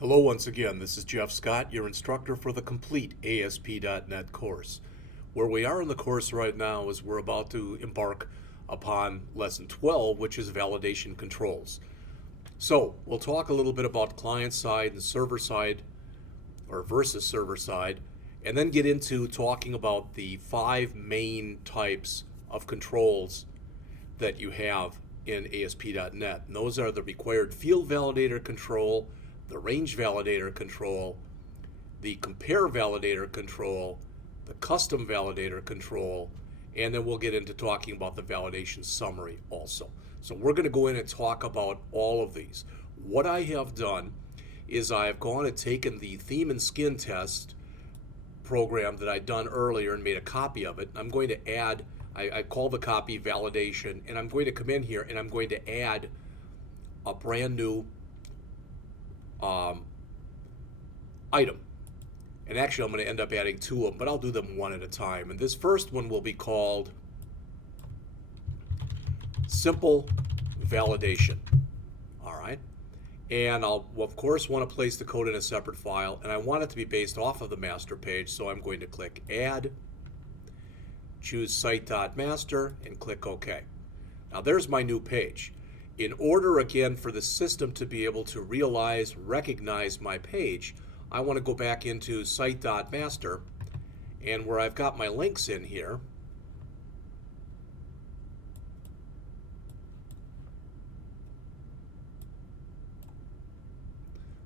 Hello once again, this is Jeff Scott, your instructor for the complete ASP.NET course. Where we are in the course right now is we're about to embark upon lesson 12, which is validation controls. So we'll talk a little bit about client side and server side, or versus server side, and then get into talking about the 5 main types of controls that you have in ASP.NET. And those are the required field validator control, the range validator control, the compare validator control, the custom validator control, and then we'll get into talking about the validation summary also. So we're going to go in and talk about all of these. What I have done is I've gone and taken the theme and skin test program that I'd done earlier and made a copy of it. I'm going to add, I call the copy validation, and I'm going to come in here and I'm going to add a brand new item. And actually I'm going to end up adding 2 of them, but I'll do them one at a time. And this first one will be called simple validation. All right. And I'll, of course, want to place the code in a separate file, and I want it to be based off of the master page, so I'm going to click Add, choose Site.master, and click OK. Now there's my new page. In order, again, for the system to be able to recognize my page, I want to go back into Site.master, and where I've got my links in here,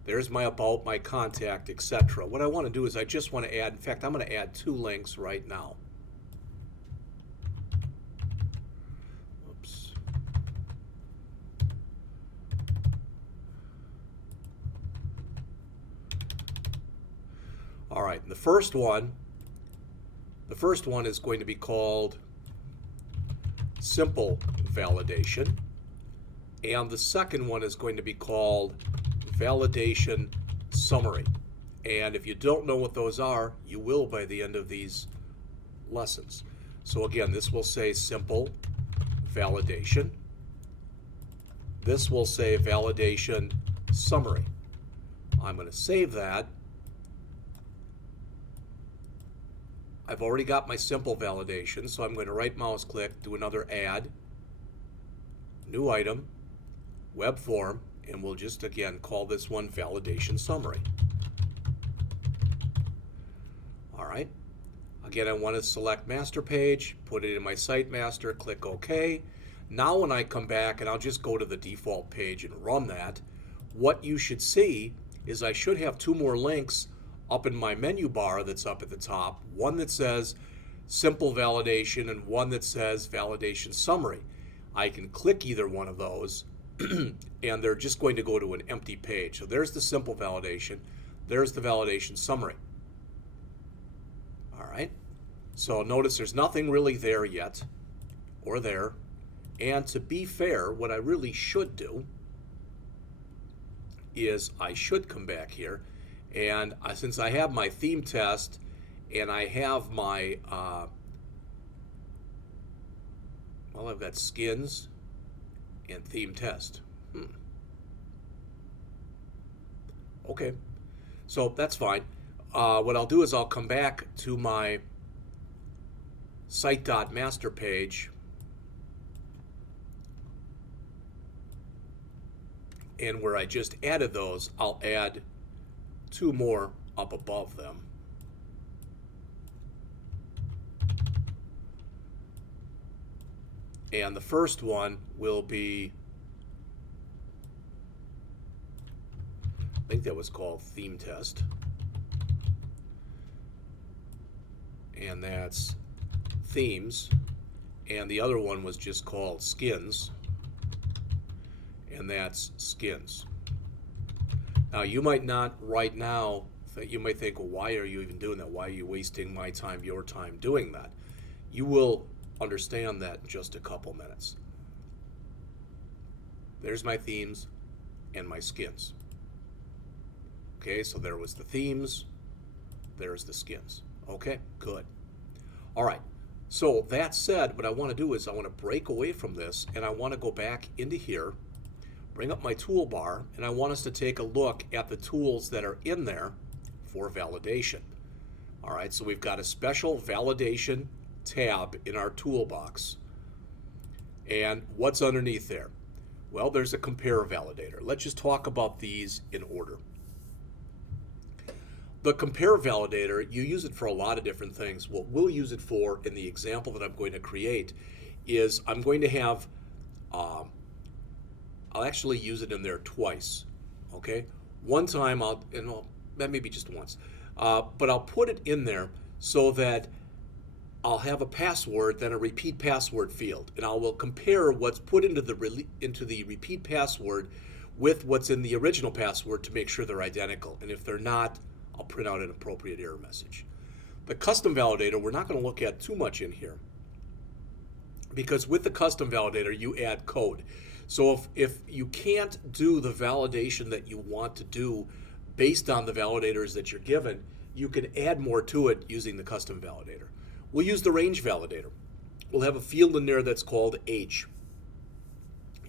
there's my about, my contact, etc. What I want to do is I just want to add, in fact, I'm going to add 2 links right now. Whoops. All right, the first one is going to be called simple validation, and the second one is going to be called validation summary. And if you don't know what those are, you will by the end of these lessons. So again, this will say simple validation. This will say validation summary. I'm going to save that. I've already got my simple validation, so I'm going to right mouse click, do another add, new item, web form, and we'll just again call this one validation summary. All right. Again, I want to select master page, put it in my site master, click OK. Now when I come back, and I'll just go to the default page and run that, what you should see is I should have 2 more links up in my menu bar that's up at the top, one that says simple validation and one that says validation summary. I can click either one of those and they're just going to go to an empty page. So there's the simple validation, there's the validation summary. All right, so notice there's nothing really there yet, or there. And to be fair, what I really should do is I should come back here, and since I have my theme test and I have my, well, I've got skins and theme test. Okay, so that's fine. What I'll do is I'll come back to my site.master page, and where I just added those, I'll add 2 more up above them. And the first one will be, I think that was called theme test. And that's themes. And the other one was just called skins. And that's skins. Now you might not right now, you might think, well, why are you even doing that? Why are you wasting my time, your time doing that? You will understand that in just a couple minutes. There's my themes and my skins. Okay, so there was the themes, there's the skins. Okay, good. All right, so that said, what I want to do is I want to break away from this, and I want to go back into here bring up my toolbar, and I want us to take a look at the tools that are in there for validation. All right, so we've got a special validation tab in our toolbox. And what's underneath there? Well, there's a compare validator. Let's just talk about these in order. The compare validator, you use it for a lot of different things. What we'll use it for in the example that I'm going to create is I'm going to have, I'll actually use it in there twice, okay? One time, maybe just once, but I'll put it in there so that I'll have a password, then a repeat password field, and I will compare what's put into the repeat password with what's in the original password to make sure they're identical. And if they're not, I'll print out an appropriate error message. The custom validator, we're not going to look at too much in here, because with the custom validator, you add code. So if you can't do the validation that you want to do based on the validators that you're given, you can add more to it using the custom validator. We'll use the range validator. We'll have a field in there that's called age.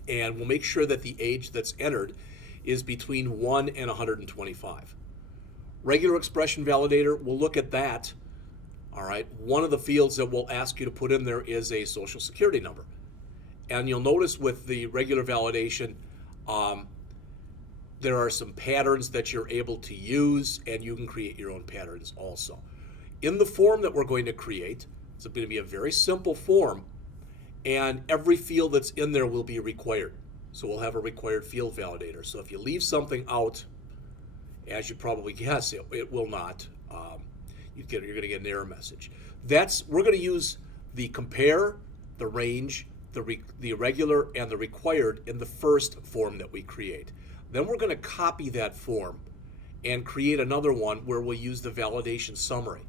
And we'll make sure that the age that's entered is between 1 and 125. Regular expression validator, we'll look at that. All right, one of the fields that we'll ask you to put in there is a social security number. And you'll notice with the regular validation, there are some patterns that you're able to use, and you can create your own patterns also. In the form that we're going to create, it's going to be a very simple form, and every field that's in there will be required. So we'll have a required field validator. So if you leave something out, as you probably guess, it will not. You're going to get an error message. We're going to use the compare, the range, the irregular, and the required in the first form that we create. Then we're going to copy that form and create another one where we'll use the validation summary.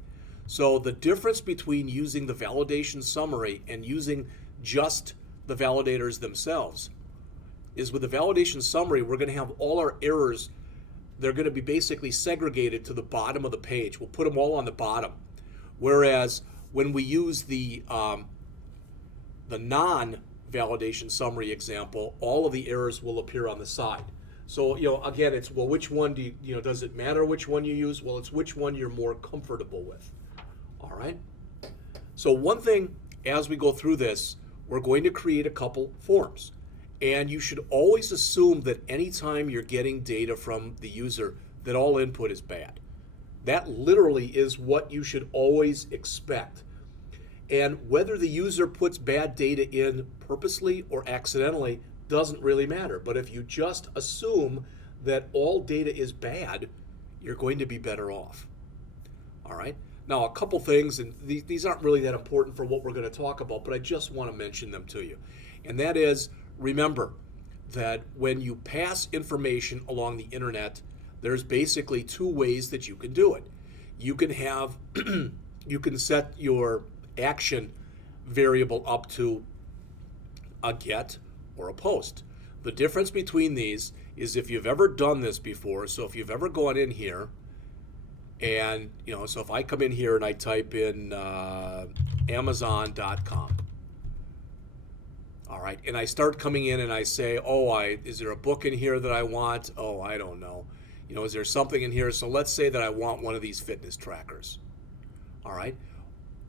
So the difference between using the validation summary and using just the validators themselves is with the validation summary, we're going to have all our errors. They're going to be basically segregated to the bottom of the page. We'll put them all on the bottom. Whereas when we use the non-validation summary example, all of the errors will appear on the side. So, again, it's, well, which one does it matter which one you use? Well, it's which one you're more comfortable with. All right? So one thing, as we go through this, we're going to create a couple forms. And you should always assume that anytime you're getting data from the user, that all input is bad. That literally is what you should always expect. And whether the user puts bad data in purposely or accidentally doesn't really matter. But if you just assume that all data is bad, you're going to be better off. All right? Now, a couple things, and these aren't really that important for what we're going to talk about, but I just want to mention them to you. And that is, remember that when you pass information along the internet, there's basically two ways that you can do it. You can have, you can set your action variable up to a get or a post. The difference between these is if you've ever done this before, so if you've ever gone in here and, so if I come in here and I type in Amazon.com, all right, and I start coming in and I say, is there a book in here that I want? Oh, I don't know. Is there something in here? So let's say that I want one of these fitness trackers. All right.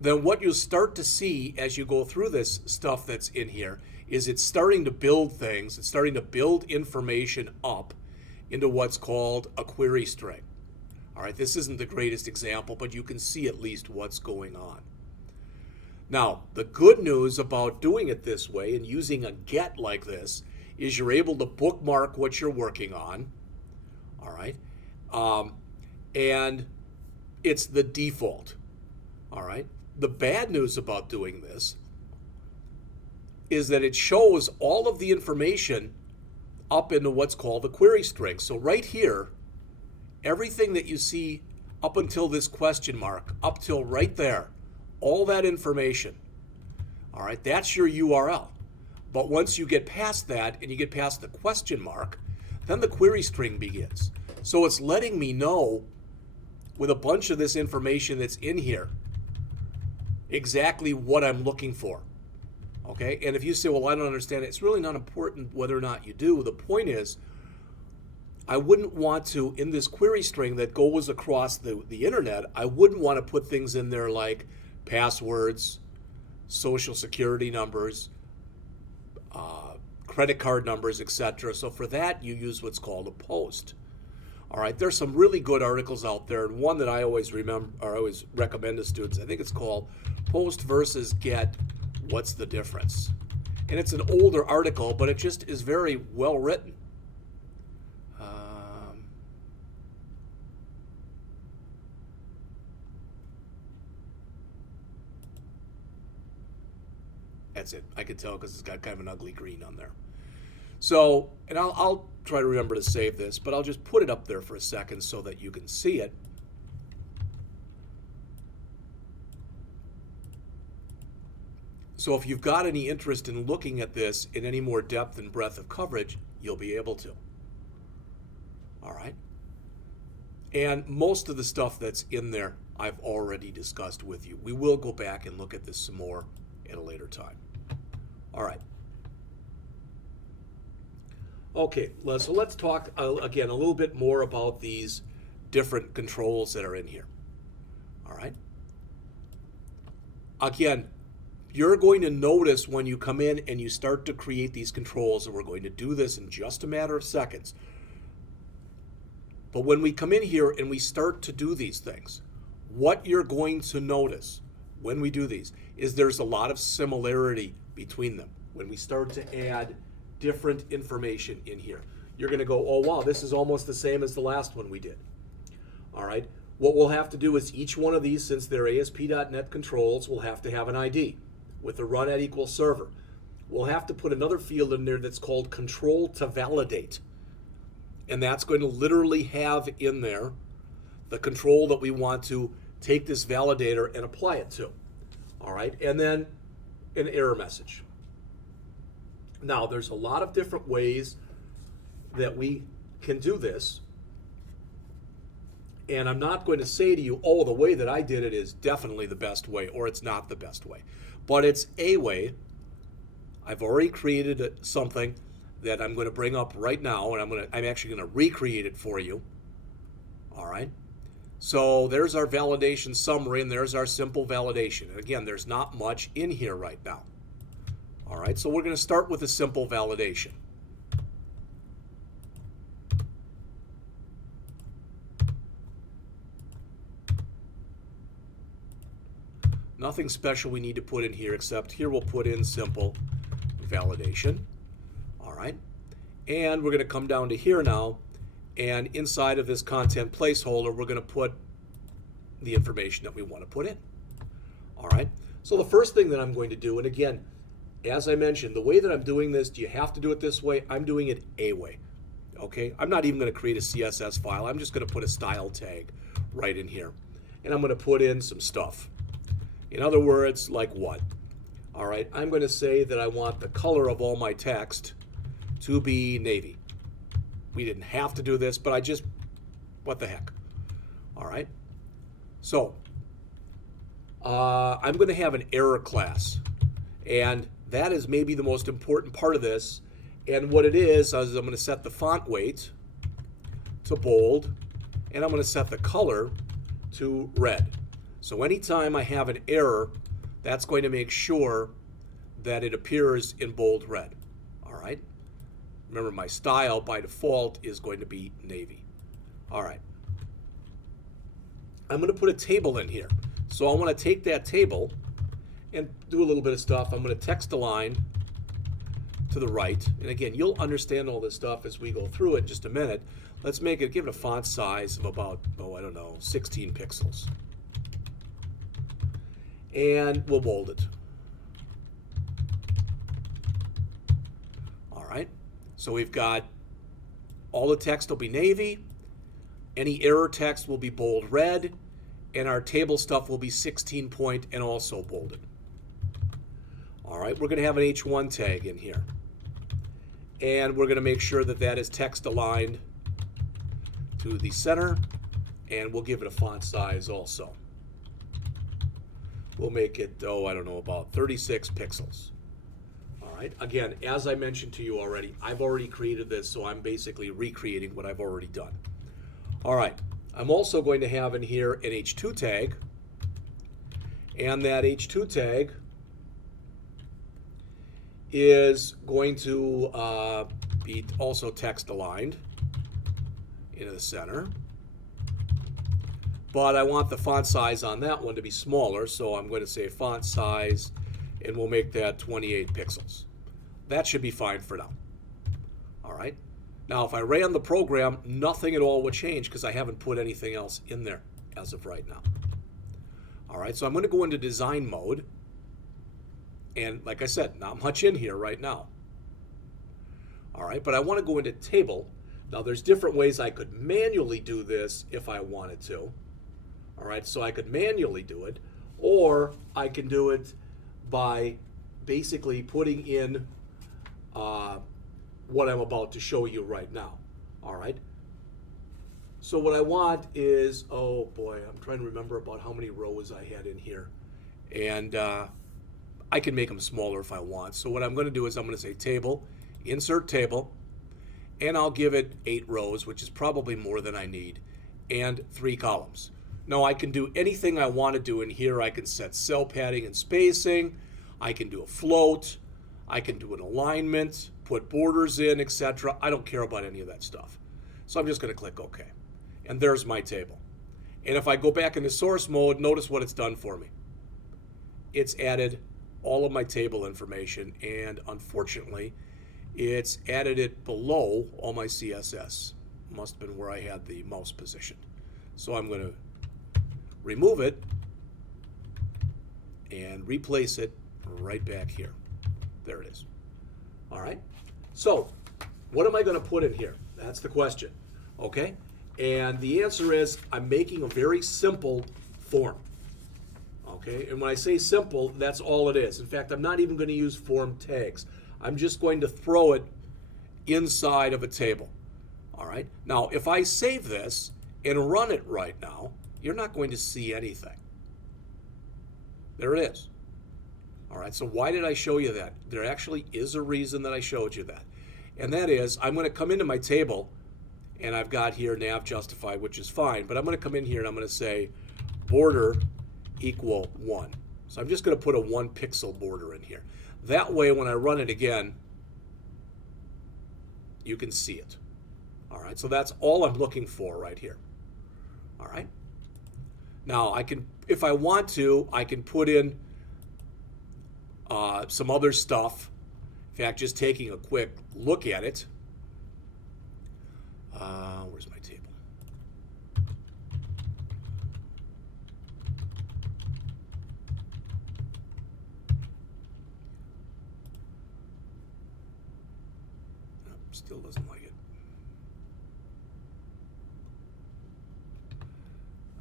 Then what you'll start to see as you go through this stuff that's in here is it's starting to build things. It's starting to build information up into what's called a query string. All right, this isn't the greatest example, but you can see at least what's going on. Now, the good news about doing it this way and using a get like this is you're able to bookmark what you're working on. All right, and it's the default. All right. The bad news about doing this is that it shows all of the information up into what's called a query string. So right here, everything that you see up until this question mark, up till right there, all that information, all right, that's your URL. But once you get past that and you get past the question mark, then the query string begins. So it's letting me know with a bunch of this information that's in here exactly what I'm looking for. Okay, and if you say, well, I don't understand it, it's really not important whether or not you do. The point is, I wouldn't want to, in this query string that goes across the internet, I wouldn't want to put things in there like passwords, social security numbers, credit card numbers, etc. So for that, you use what's called a post. All right, there's some really good articles out there, and one that I always recommend to students, I think it's called Post versus Get, What's the Difference? And it's an older article, but it just is very well written. That's it. I could tell because it's got kind of an ugly green on there. So, and I'll try to remember to save this, but I'll just put it up there for a second so that you can see it. So if you've got any interest in looking at this in any more depth and breadth of coverage, you'll be able to. All right? And most of the stuff that's in there, I've already discussed with you. We will go back and look at this some more at a later time. All right. Okay, so let's talk again a little bit more about these different controls that are in here. All right. Again, you're going to notice when you come in and you start to create these controls, and we're going to do this in just a matter of seconds. But when we come in here and we start to do these things, what you're going to notice when we do these is there's a lot of similarity between them. When we start to add different information in here, you're going to go, oh wow, this is almost the same as the last one we did. All right, what we'll have to do is each one of these, since they're ASP.NET controls, will have to have an ID with a run at equals server. We'll have to put another field in there that's called control to validate. And that's going to literally have in there the control that we want to take this validator and apply it to. All right, and then an error message. Now, there's a lot of different ways that we can do this. And I'm not going to say to you, oh, the way that I did it is definitely the best way, or it's not the best way. But it's a way. I've already created something that I'm going to bring up right now, and I'm actually going to recreate it for you. All right. So there's our validation summary, and there's our simple validation. And again, there's not much in here right now. All right, so we're going to start with a simple validation. Nothing special we need to put in here, except here we'll put in simple validation. All right, and we're going to come down to here now, and inside of this content placeholder, we're going to put the information that we want to put in. All right, so the first thing that I'm going to do, and again, as I mentioned, the way that I'm doing this, do you have to do it this way? I'm doing it a way. Okay, I'm not even going to create a CSS file. I'm just going to put a style tag right in here, and I'm going to put in some stuff. In other words, like what? All right, I'm going to say that I want the color of all my text to be navy. We didn't have to do this, but what the heck? All right, so I'm going to have an error class, and that is maybe the most important part of this. And what it is I'm going to set the font weight to bold, and I'm going to set the color to red. So anytime I have an error, that's going to make sure that it appears in bold red. All right. Remember, my style by default is going to be navy. All right. I'm going to put a table in here. So I want to take that table and do a little bit of stuff. I'm going to text align to the right. And again, you'll understand all this stuff as we go through it in just a minute. Let's give it a font size of about, 16 pixels. And we'll bold it. All right. So we've got all the text will be navy. Any error text will be bold red. And our table stuff will be 16 point and also bolded. All right, we're going to have an H1 tag in here. And we're going to make sure that that is text aligned to the center. And we'll give it a font size also. We'll make it, about 36 pixels. right, again, as I mentioned to you already, I've already created this, so I'm basically recreating what I've already done. All right, I'm also going to have in here an H2 tag, and that H2 tag is going to be also text aligned into the center. But I want the font size on that one to be smaller, so I'm going to say font size, and we'll make that 28 pixels. That should be fine for now. All right. Now, if I ran the program, nothing at all would change because I haven't put anything else in there as of right now. All right, so I'm going to go into design mode. And like I said, not much in here right now. All right, but I want to go into table. Now, there's different ways I could manually do this if I wanted to. All right, so I could manually do it, or I can do it by basically putting in what I'm about to show you right now. All right. So what I want is, oh boy, I'm trying to remember about how many rows I had in here. And I can make them smaller if I want. So what I'm going to do is I'm going to say table, insert table, and I'll give it 8 rows, which is probably more than I need, and 3 columns. Now I can do anything I want to do in here. I can set cell padding and spacing. I can do a float. I can do an alignment, put borders in, etc. I don't care about any of that stuff. So I'm just going to click OK. And there's my table. And if I go back into source mode, notice what it's done for me. It's added all of my table information, and unfortunately, it's added it below all my CSS. Must have been where I had the mouse positioned. So I'm going to remove it and replace it right back here. There it is. All right. So what am I going to put in here? That's the question. Okay. And the answer is I'm making a very simple form. Okay. And when I say simple, that's all it is. In fact, I'm not even going to use form tags. I'm just going to throw it inside of a table. All right. Now, if I save this and run it right now, you're not going to see anything. There it is. All right, so why did I show you that? There actually is a reason that I showed you that. And that is, I'm going to come into my table, and I've got here nav justify, which is fine, but I'm going to come in here and I'm going to say border equal 1. So I'm just going to put a 1 pixel border in here. That way, when I run it again, you can see it. All right, so that's all I'm looking for right here. All right. Now, I can, if I want to, I can put in some other stuff. In fact, just taking a quick look at it. Where's my table? Nope, still doesn't like it.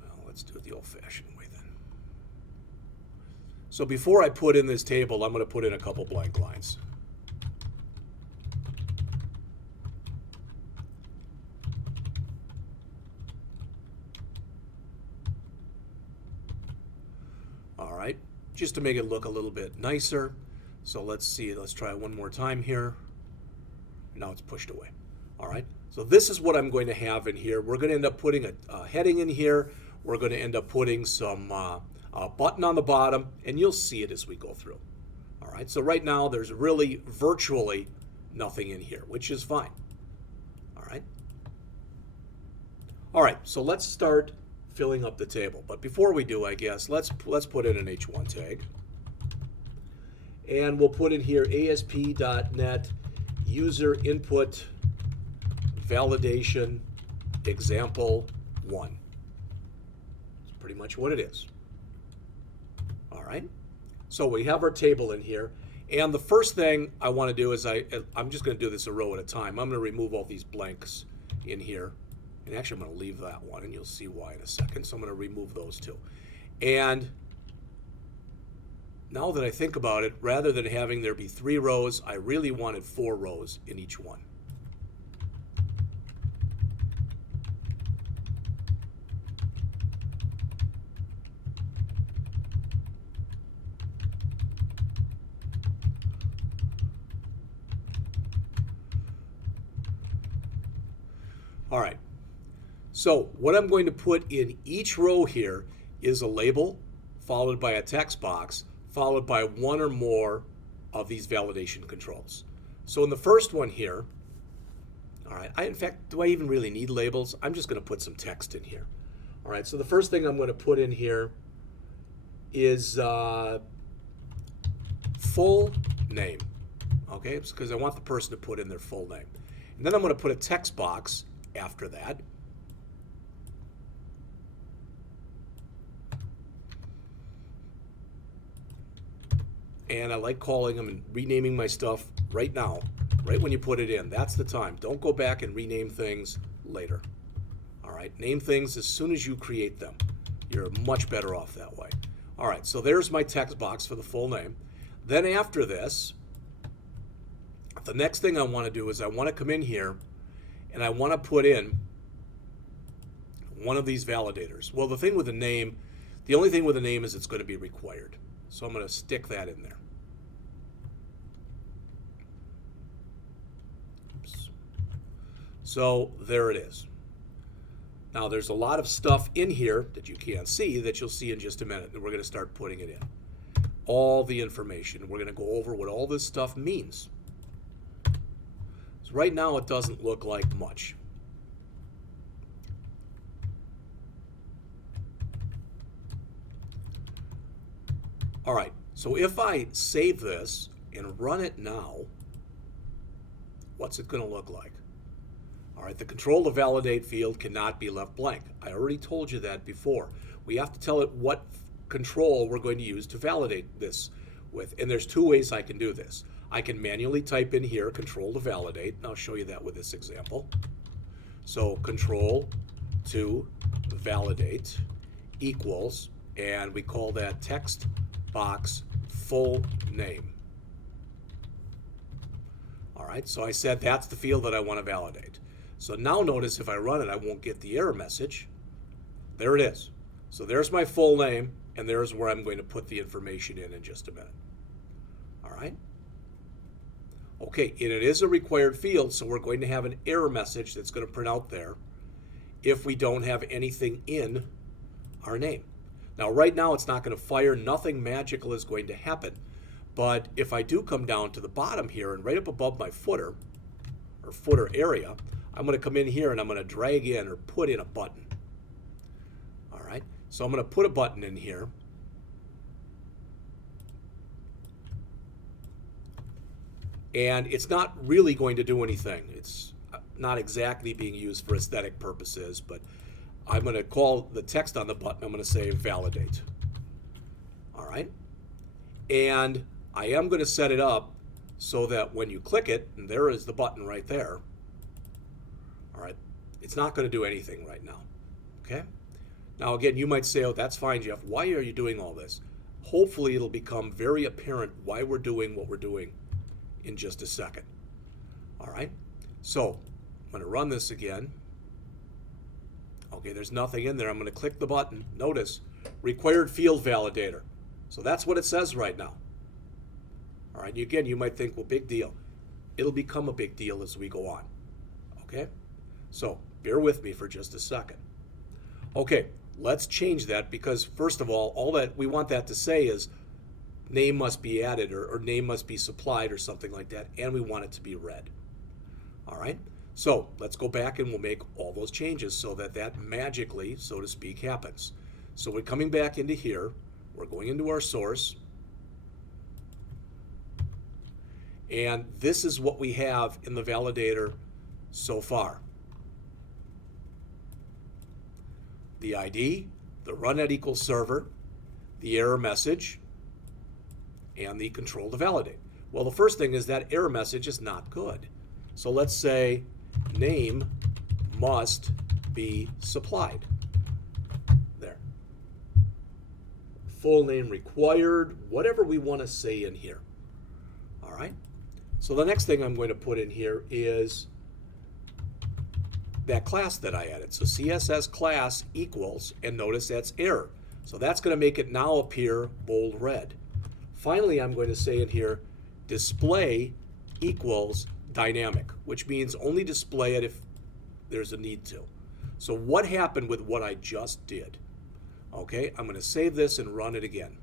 Well, let's do it the old-fashioned way then. So before I put in this table, I'm going to put in a couple blank lines. All right, just to make it look a little bit nicer. So let's see, let's try it one more time here. Now it's pushed away. All right, so this is what I'm going to have in here. We're going to end up putting a heading in here. We're going to end up putting some a button on the bottom, and you'll see it as we go through. All right, so right now there's really virtually nothing in here, which is fine. All right. All right, so let's start filling up the table. But before we do, I guess, let's put in an H1 tag. And we'll put in here ASP.NET user input validation example 1. That's pretty much what it is. All right. So we have our table in here. And the first thing I want to do is I'm just going to do this a row at a time. I'm going to remove all these blanks in here. And actually, I'm going to leave that one, and you'll see why in a second. So I'm going to remove those two. And now that I think about it, rather than having there be 3 rows, I really wanted 4 rows in each one. All right. So what I'm going to put in each row here is a label followed by a text box followed by one or more of these validation controls. So in the first one here, all right, in fact, do I even really need labels? I'm just going to put some text in here. All right, so the first thing I'm going to put in here is full name, okay? It's because I want the person to put in their full name. And then I'm going to put a text box after that. And I like calling them and renaming my stuff right now, right when you put it in. That's the time. Don't go back and rename things later. All right, name things as soon as you create them. You're much better off that way. All right, so there's my text box for the full name. Then after this, the next thing I want to do is I want to come in here and I want to put in one of these validators. Well, the thing with the name, the only thing with the name is it's going to be required. So I'm going to stick that in there. Oops. So there it is. Now there's a lot of stuff in here that you can't see that you'll see in just a minute, and we're going to start putting it in. All the information. We're going to go over what all this stuff means. So right now it doesn't look like much. All right, so if I save this and run it now, what's it going to look like? All right, the control to validate field cannot be left blank. I already told you that before. We have to tell it what control we're going to use to validate this with. And there's two ways I can do this. I can manually type in here control to validate, and I'll show you that with this example. So control to validate equals, and we call that text box full name. All right, so I said that's the field that I want to validate. So now notice if I run it, I won't get the error message. There it is. So there's my full name, and there's where I'm going to put the information in just a minute. All right. Okay, and it is a required field, so we're going to have an error message that's going to print out there if we don't have anything in our name. Now, right now, it's not going to fire. Nothing magical is going to happen. But if I do come down to the bottom here and right up above my footer, or footer area, I'm going to come in here and I'm going to drag in or put in a button. All right, so I'm going to put a button in here. And it's not really going to do anything. It's not exactly being used for aesthetic purposes, but I'm going to call the text on the button, I'm going to say validate. All right. And I am going to set it up so that when you click it, and there is the button right there, all right, it's not going to do anything right now. Okay. Now, again, you might say, oh, that's fine, Jeff. Why are you doing all this? Hopefully, it'll become very apparent why we're doing what we're doing in just a second. All right. So I'm going to run this again. Okay, there's nothing in there. I'm going to click the button. Notice, required field validator. So that's what it says right now. All right, again, you might think, well, big deal. It'll become a big deal as we go on. Okay, so bear with me for just a second. Okay, let's change that because, first of all that we want that to say is name must be added or name must be supplied or something like that, and we want it to be red. All right. So let's go back and we'll make all those changes so that that magically, so to speak, happens. So we're coming back into here. We're going into our source. And this is what we have in the validator so far. The ID, the run@= server, the error message, and the control to validate. Well, the first thing is that error message is not good. So let's say name must be supplied. There. Full name required, whatever we want to say in here. All right. So the next thing I'm going to put in here is that class that I added. So CSS class equals, and notice that's error. So that's going to make it now appear bold red. Finally, I'm going to say in here, display equals dynamic, which means only display it if there's a need to. So what happened with what I just did? Okay, I'm going to save this and run it again.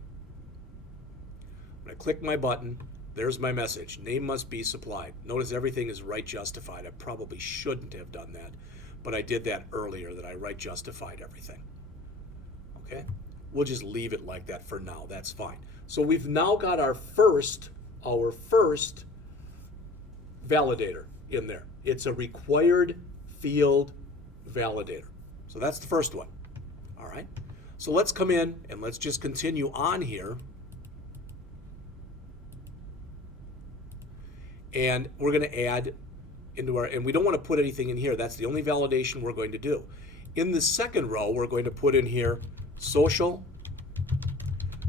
When I click my button, there's my message. Name must be supplied. Notice everything is right justified. I probably shouldn't have done that, but I did that earlier, that I right justified everything. Okay, we'll just leave it like that for now. That's fine. So we've now got our first validator in there. It's a required field validator. So that's the first one. All right. So let's come in and let's just continue on here. And we're going to add into our, and we don't want to put anything in here. That's the only validation we're going to do. In the second row, we're going to put in here social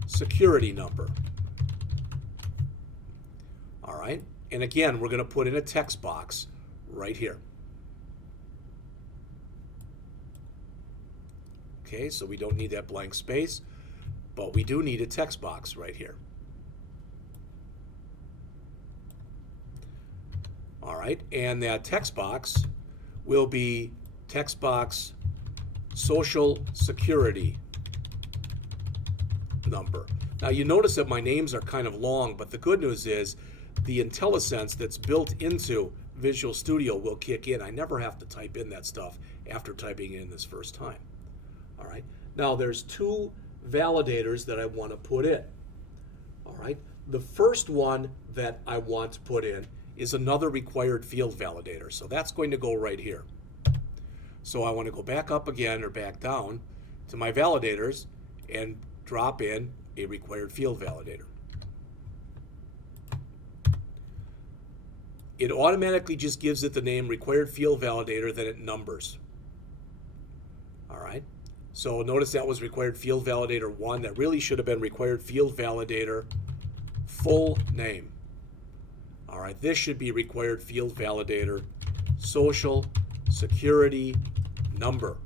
security number. All right. And again, we're going to put in a text box right here. Okay, so we don't need that blank space, but we do need a text box right here. All right, and that text box will be text box social security number. Now you notice that my names are kind of long, but the good news is the IntelliSense that's built into Visual Studio will kick in. I never have to type in that stuff after typing it in this first time. All right, now there's two validators that I want to put in. All right, the first one that I want to put in is another required field validator. So that's going to go right here. So I want to go back up again or back down to my validators and drop in a required field validator. It automatically just gives it the name required field validator, then it numbers. All right. So notice that was required field validator 1. That really should have been required field validator full name. All right, this should be required field validator social security number.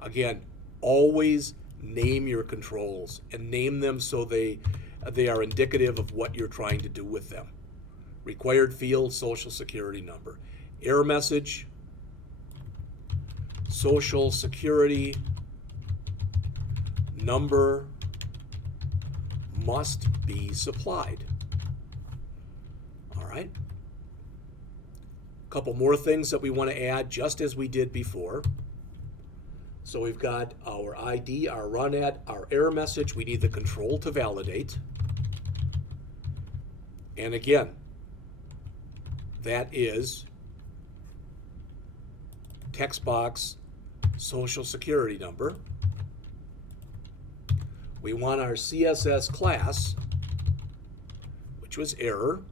Again, always name your controls and name them so they are indicative of what you're trying to do with them. Required field social security number. Error message, social security number must be supplied. All right. A couple more things that we want to add just as we did before. So we've got our ID, our run at, our error message. We need the control to validate. And again, that is text box social security number. We want our CSS class, which was error.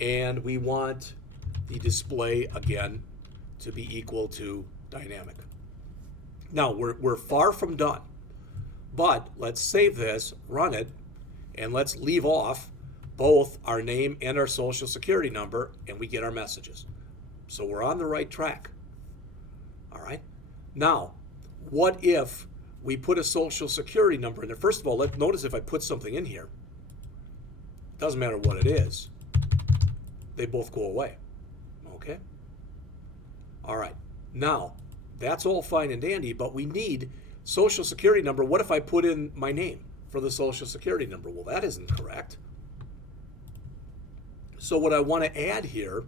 And we want the display, again, to be equal to dynamic. Now, we're far from done, but let's save this, run it, and let's leave off both our name and our social security number, and we get our messages. So we're on the right track. All right. Now, what if we put a social security number in there? First of all, notice if I put something in here, doesn't matter what it is, they both go away. Okay? All right. Now, that's all fine and dandy, but we need social security number. What if I put in my name for the social security number? Well, that isn't correct. So what I want to add here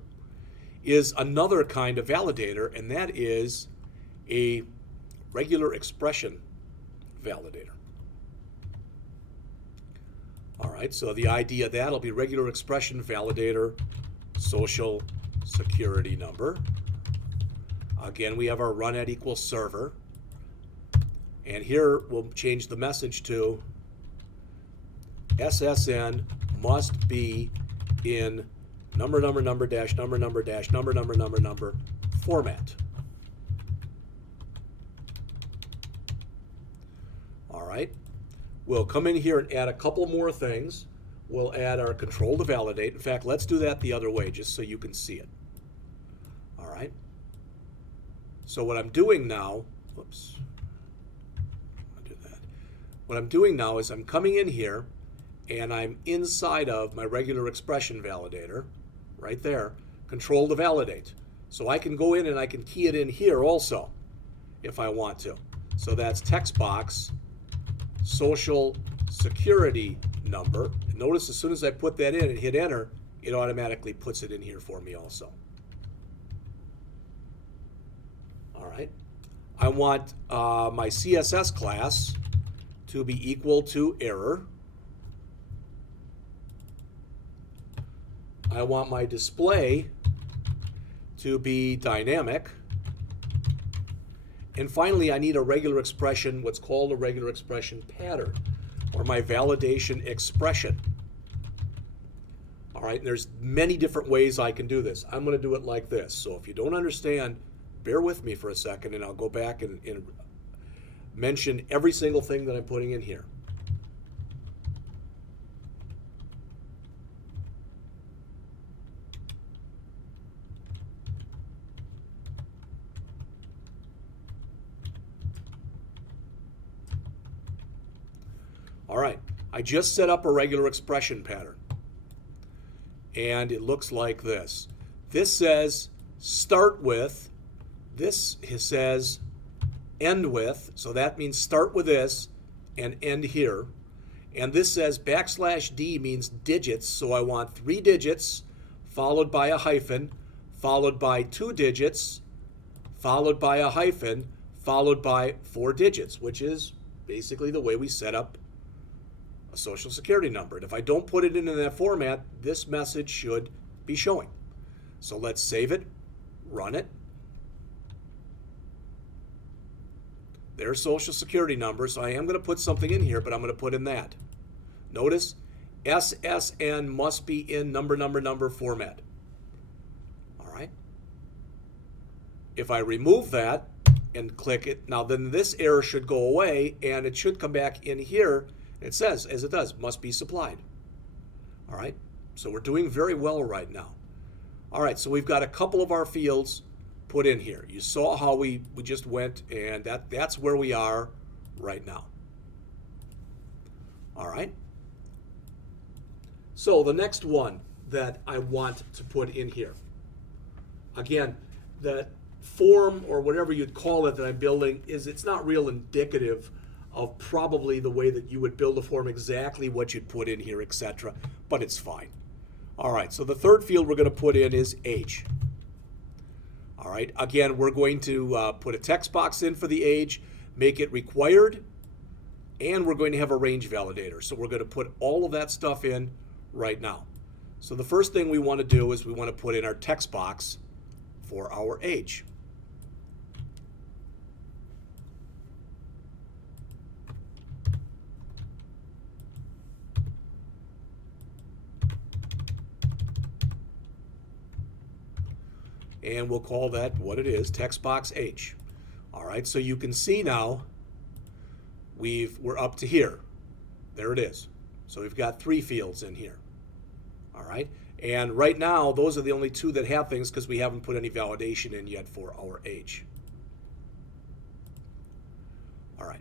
is another kind of validator, and that is a regular expression validator. All right, so the idea of that will be regular expression validator social security number. Again, we have our run at equals server. And here we'll change the message to SSN must be in number format. All right. We'll come in here and add a couple more things. We'll add our control to validate. In fact, let's do that the other way just so you can see it. All right. So what I'm doing now, whoops, I'll do that. What I'm doing now is I'm coming in here and I'm inside of my regular expression validator, right there, control to validate. So I can go in and I can key it in here also if I want to. So that's text box social security number. And notice as soon as I put that in and hit enter, it automatically puts it in here for me also. All right. I want my CSS class to be equal to error. I want my display to be dynamic. And finally, I need a regular expression, what's called a regular expression pattern, or my validation expression. All right, and there's many different ways I can do this. I'm going to do it like this. So if you don't understand, bear with me for a second, and I'll go back and mention every single thing that I'm putting in here. All right, I just set up a regular expression pattern. And it looks like this. This says start with, this says end with, so that means start with this and end here. And this says \D means digits, so I want 3 digits followed by a hyphen, followed by 2 digits, followed by a hyphen, followed by 4 digits, which is basically the way we set up a social security number. And if I don't put it in that format, this message should be showing. So let's save it, run it. There's social security number, so I am going to put something in here, but I'm going to put in that. Notice SSN must be in number format. All right. If I remove that and click it, now then this error should go away and it should come back in here. It says, as it does, must be supplied. All right, so we're doing very well right now. All right, so we've got a couple of our fields put in here. You saw how we just went, and that's where we are right now. All right. So the next one that I want to put in here, again, that form or whatever you'd call it that I'm building it's not real indicative of probably the way that you would build a form, exactly what you'd put in here, etc. But it's fine. All right, so the third field we're going to put in is age. All right, again, we're going to put a text box in for the age, make it required, and we're going to have a range validator. So we're going to put all of that stuff in right now. So the first thing we want to do is we want to put in our text box for our age. And we'll call that what it is, text box H. All right, so you can see now we're up to here. There it is. So we've got 3 fields in here. All right, and right now those are the only 2 that have things because we haven't put any validation in yet for our age. All right,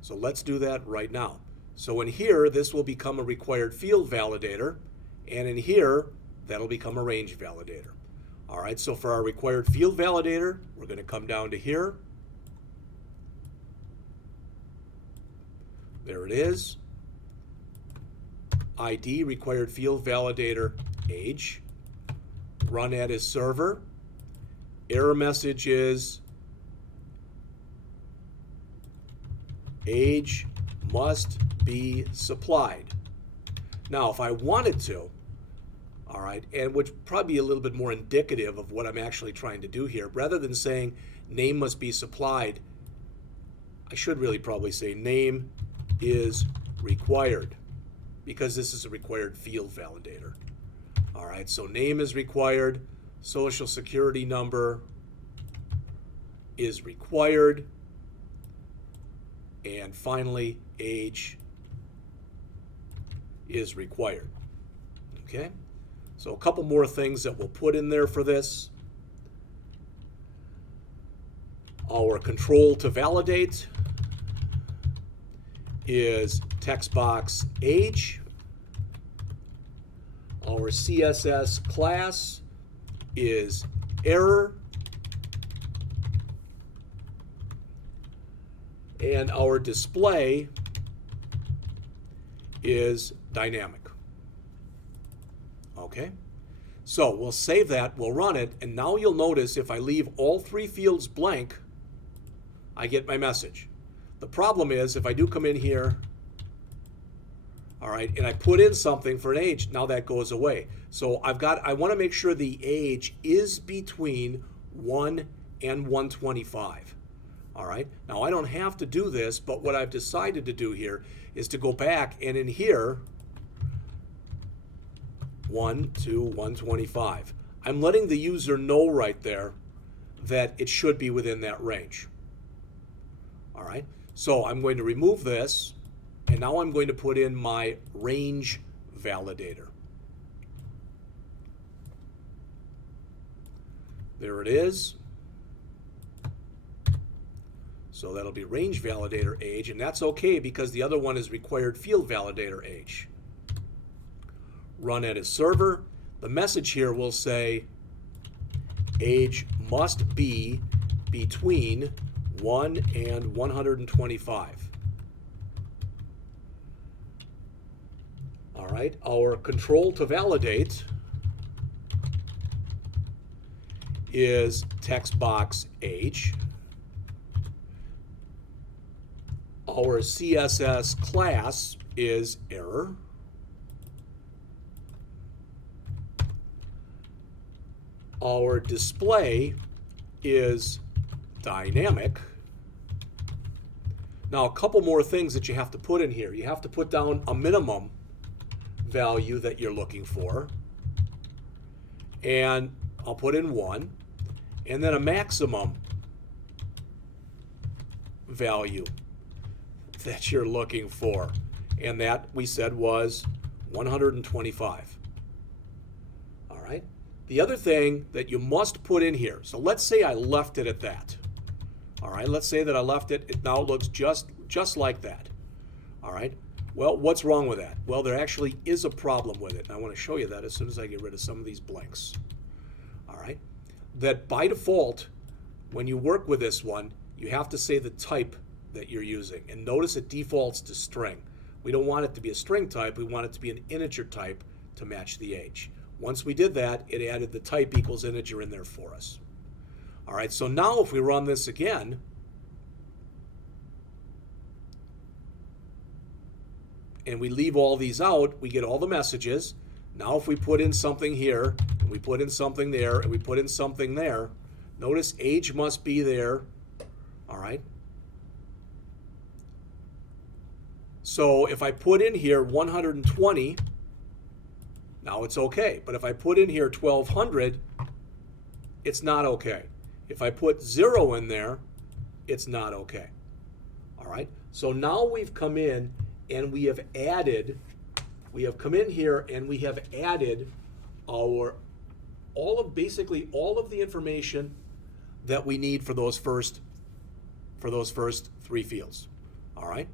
so let's do that right now. So in here, this will become a required field validator, and in here, that'll become a range validator. All right, so for our required field validator, we're going to come down to here. There it is. ID, required field validator, age. Run at is server. Error message is age must be supplied. Now, if I wanted to, all right, and which probably be a little bit more indicative of what I'm actually trying to do here, rather than saying name must be supplied, I should really probably say name is required, because this is a required field validator. All right, so name is required, social security number is required, and finally age is required. Okay, so a couple more things that we'll put in there for this. Our control to validate is text box age. Our CSS class is error, and our display is dynamic. Okay, so we'll save that, we'll run it, and now you'll notice if I leave all three fields blank, I get my message. The problem is if I do come in here, all right, and I put in something for an age, now that goes away. So I want to make sure the age is between 1 and 125. All right, now I don't have to do this, but what I've decided to do here is to go back and in here, 1 to 125. I'm letting the user know right there that it should be within that range. All right, so I'm going to remove this, and now I'm going to put in my range validator. There it is. So that'll be range validator age, and that's okay because the other one is required field validator age. Run at a server. The message here will say age must be between 1 and 125. All right, our control to validate is text box age. Our CSS class is error. Our display is dynamic. Now, a couple more things that you have to put in here. You have to put down a minimum value that you're looking for. And I'll put in 1. And then a maximum value that you're looking for. And that, we said, was 125. All right? The other thing that you must put in here, so let's say I left it at that. All right, let's say that I left it, it now looks just like that. All right, well, what's wrong with that? Well, there actually is a problem with it, and I want to show you that as soon as I get rid of some of these blanks. All right, that by default, when you work with this one, you have to say the type that you're using, and notice it defaults to string. We don't want it to be a string type, we want it to be an integer type to match the age. Once we did that, it added the type equals integer in there for us. All right, so now if we run this again, and we leave all these out, we get all the messages. Now if we put in something here, and we put in something there, and we put in something there, notice age must be there. All right. So if I put in here 120, now it's okay. But if I put in here 1200, it's not okay. If I put 0 in there, it's not okay. All right. So now we've come in and we have added, we have come in here and we have added basically all of the information that we need for those first 3 fields. All right.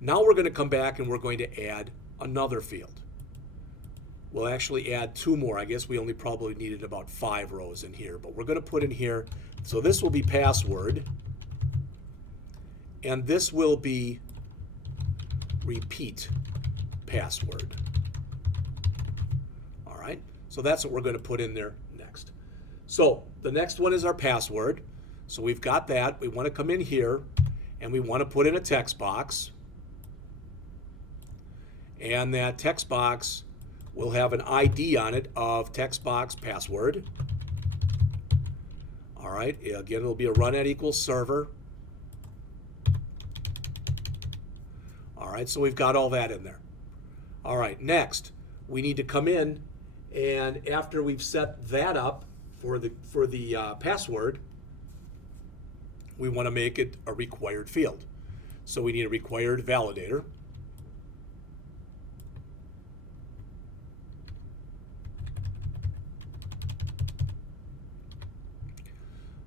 Now we're going to come back and we're going to add another field. We'll actually add 2 more. I guess we only probably needed about 5 rows in here, but we're going to put in here, so this will be password, and this will be repeat password. All right, so that's what we're going to put in there next. So the next one is our password. So we've got that. We want to come in here and we want to put in a text box, and that text box will have an ID on it of text box password. All right, again, it'll be a run at equals server. All right, so we've got all that in there. All right, next, we need to come in, and after we've set that up for the password, we want to make it a required field. So we need a required validator.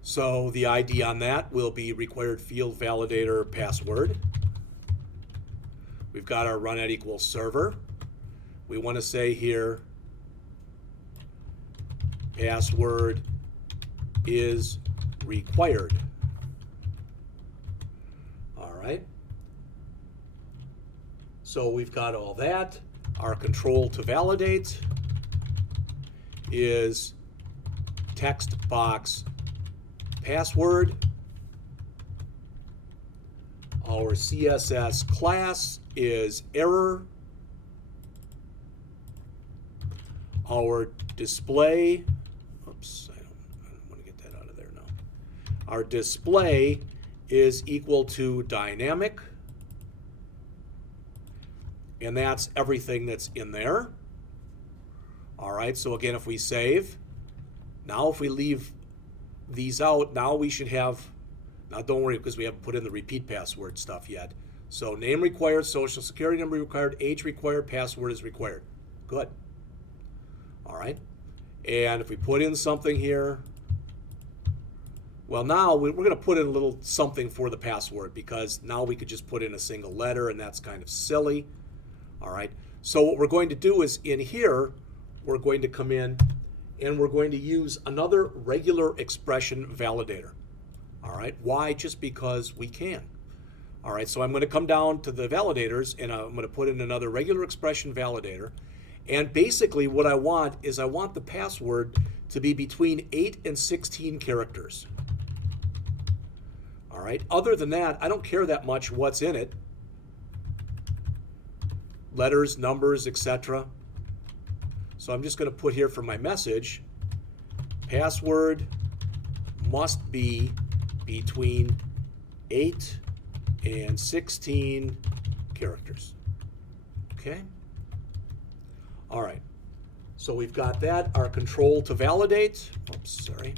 So the ID on that will be required field validator password. We've got our run at equals server. We want to say here password is required. All right. So we've got all that. Our control to validate is text box password. Our CSS class is error. Our display, oops, I don't want to get that out of there now. Our display is equal to dynamic. And that's everything that's in there. All right, so again, if we save, now if we leave these out, now we should have, now don't worry because we haven't put in the repeat password stuff yet. So name required, social security number required, age required, password is required. Good. All right, and if we put in something here, well, now we're going to put in a little something for the password because now we could just put in a single letter and that's kind of silly. All right, so what we're going to do is in here, we're going to come in and we're going to use another regular expression validator. All right, why? Just because we can. All right, so I'm going to come down to the validators and I'm going to put in another regular expression validator. And basically what I want is I want the password to be between 8 and 16 characters. All right, other than that, I don't care that much what's in it. Letters, numbers, etc. So I'm just going to put here for my message, password must be between 8 and 16 characters. Okay? All right. So we've got that. Our control to validate. Oops, sorry.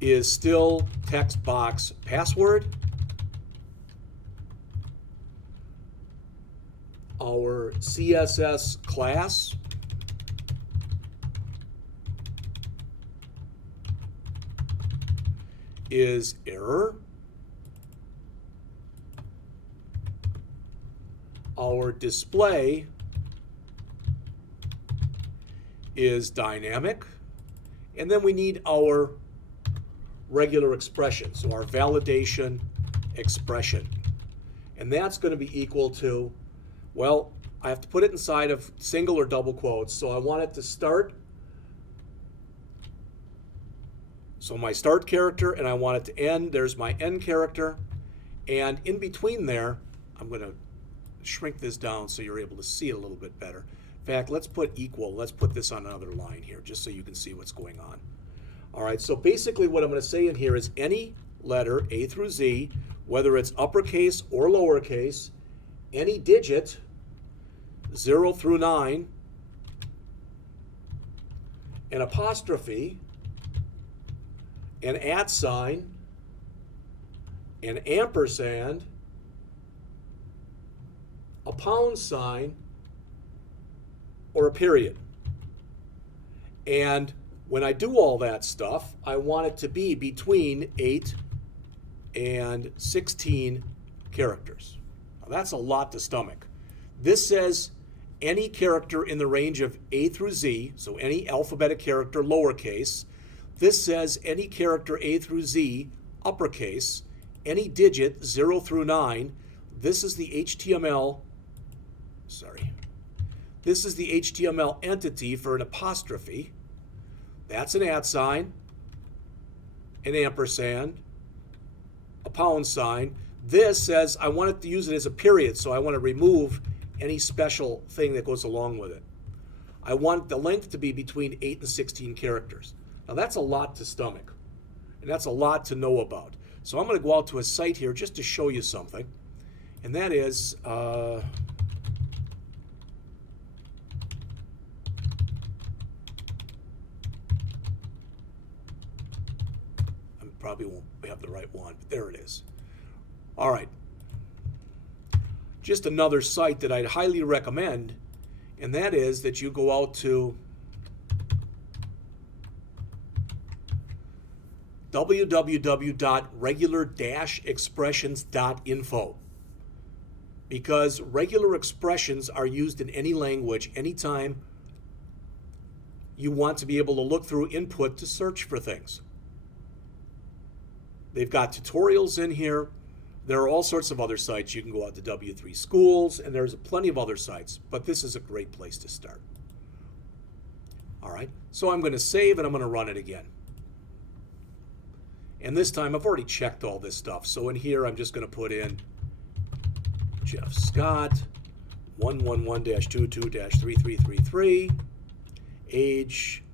Is still text box password. Our CSS class is error. Our display is dynamic. And then we need our regular expression, so our validation expression. And that's going to be equal to, well, I have to put it inside of single or double quotes, so I want it to start. So my start character, and I want it to end. There's my end character. And in between there, I'm going to shrink this down so you're able to see it a little bit better. In fact, let's put equal. Let's put this on another line here just so you can see what's going on. All right, so basically what I'm going to say in here is any letter, A through Z, whether it's uppercase or lowercase, any digit, 0 through 9, an apostrophe, an @ sign, an ampersand, a pound sign, or a period. And when I do all that stuff, I want it to be between 8 and 16 characters. Now that's a lot to stomach. This says any character in the range of A through Z, so any alphabetic character lowercase. This says any character A through Z uppercase, any digit 0 through 9. This is the HTML, this is the HTML entity for an apostrophe. That's an @ sign, an ampersand, a pound sign. This says I want it to use it as a period, so I want to remove any special thing that goes along with it. I want the length to be between 8 and 16 characters. Now that's a lot to stomach, and that's a lot to know about. So I'm going to go out to a site here just to show you something, and that is probably won't have the right one, but there it is. All right. Just another site that I'd highly recommend, and that is that you go out to www.regular-expressions.info. because regular expressions are used in any language anytime you want to be able to look through input to search for things. They've got tutorials in here. There are all sorts of other sites. You can go out to W3 Schools, and there's plenty of other sites, but this is a great place to start. All right, so I'm going to save and I'm going to run it again. And this time I've already checked all this stuff. So in here I'm just going to put in Jeff Scott 111-22-3333, age,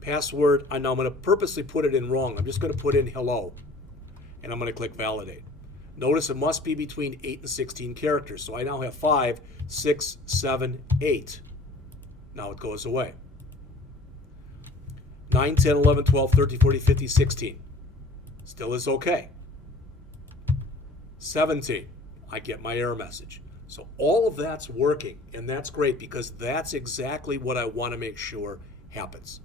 password. Now I'm going to purposely put it in wrong. I'm just going to put in hello, and I'm going to click validate. Notice it must be between 8 and 16 characters. So I now have 5, 6, 7, 8. Now it goes away. 9, 10, 11, 12, 13, 14, 15, 16. Still is okay. 17. I get my error message. So all of that's working, and that's great because that's exactly what I want to make sure happens.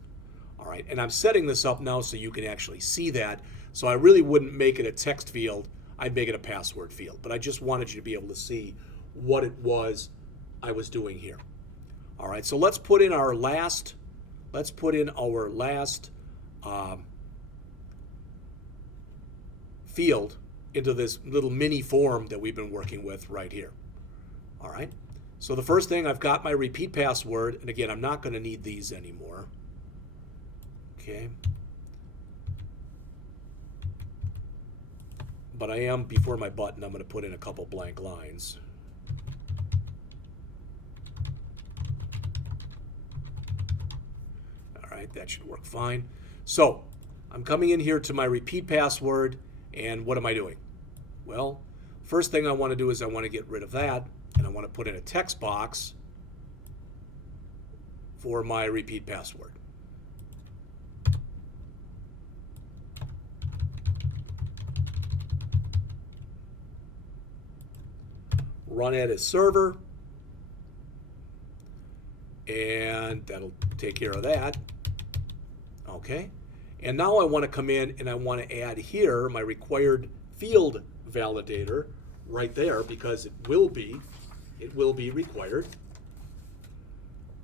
All right, and I'm setting this up now so you can actually see that. So I really wouldn't make it a text field. I'd make it a password field. But I just wanted you to be able to see what it was I was doing here. All right, so let's put in our last, field into this little mini form that we've been working with right here. All right, so the first thing, I've got my repeat password, and again, I'm not going to need these anymore. Okay. But I am, before my button, I'm going to put in a couple blank lines. All right, that should work fine. So I'm coming in here to my repeat password, and what am I doing? Well, first thing I want to do is I want to get rid of that, and I want to put in a text box for my repeat password. Run it as server, and that'll take care of that. Okay, and now I want to come in and I want to add here my required field validator right there, because it will be required.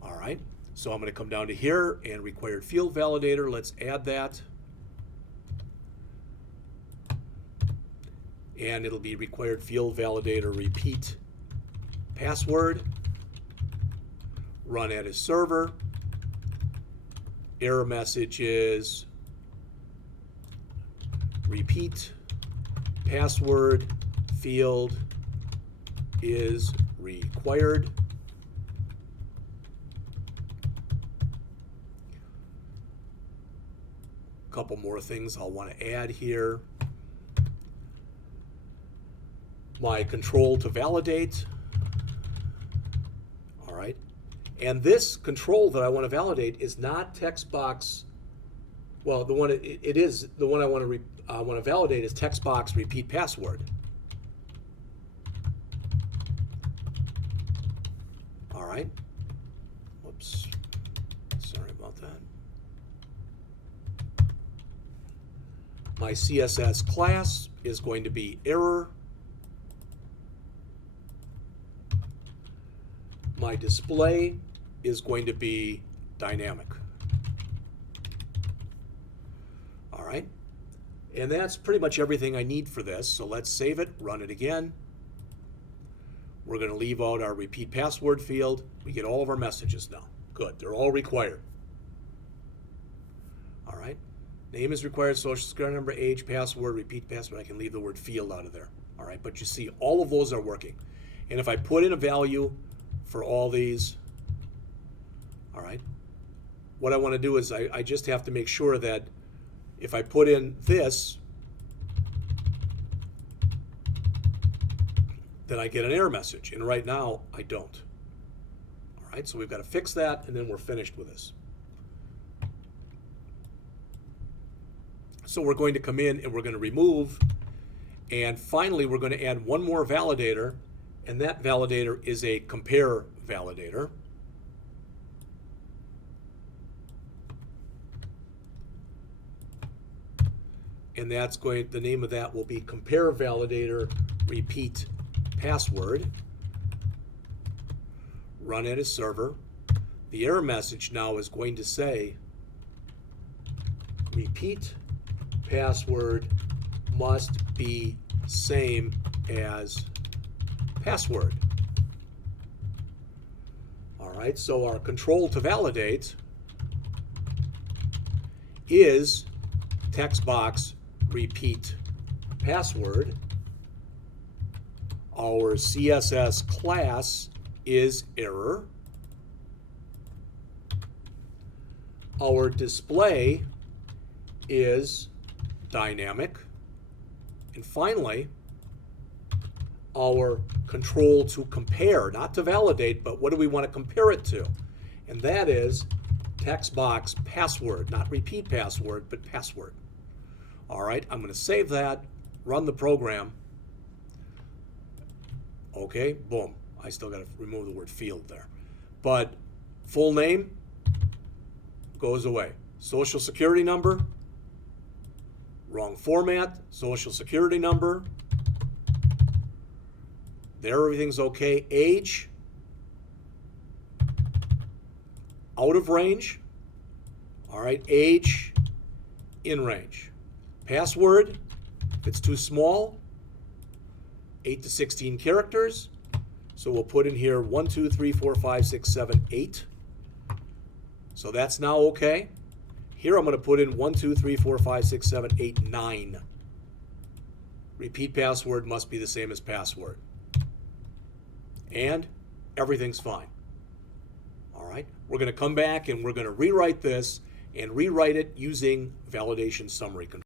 All right, so I'm going to come down to here and required field validator. Let's add that. And it'll be required field validator repeat password. Run as server. Error message is repeat password field is required. A couple more things I'll want to add here. My control to validate. All right. And this control that I want to validate is not text box. Well, the one it is the one I want to validate is text box repeat password. All right. Whoops. Sorry about that. My CSS class is going to be error. My display is going to be dynamic. All right, and that's pretty much everything I need for this. So let's save it, run it again. We're going to leave out our repeat password field. We get all of our messages now. Good, they're all required. All right, name is required, social security number, age, password, repeat password. I can leave the word field out of there. All right, but you see all of those are working. And if I put in a value for all these, all right, what I want to do is I just have to make sure that if I put in this, then I get an error message. And right now, I don't. All right, so we've got to fix that, and then we're finished with this. So we're going to come in and we're going to remove, and finally we're going to add one more validator, and that validator is a compare validator. And that's going, the name of that will be compare validator repeat password, run at a server. The error message now is going to say repeat password must be same as password. All right, so our control to validate is text box repeat password. Our CSS class is error. Our display is dynamic. And finally, our control to compare, not to validate, but what do we want to compare it to? And that is text box password, not repeat password, but password. All right, I'm going to save that, run the program. Okay, boom. I still got to remove the word field there. But full name goes away. Social security number, wrong format, social security number. There, everything's okay. Age, out of range. All right, age, in range. Password, if it's too small, 8 to 16 characters. So we'll put in here 1, 2, 3, 4, 5, 6, 7, 8. So that's now okay. Here I'm going to put in 1, 2, 3, 4, 5, 6, 7, 8, 9. Repeat password must be the same as password. And everything's fine. All right, we're going to come back and we're going to rewrite this and rewrite it using validation summary control.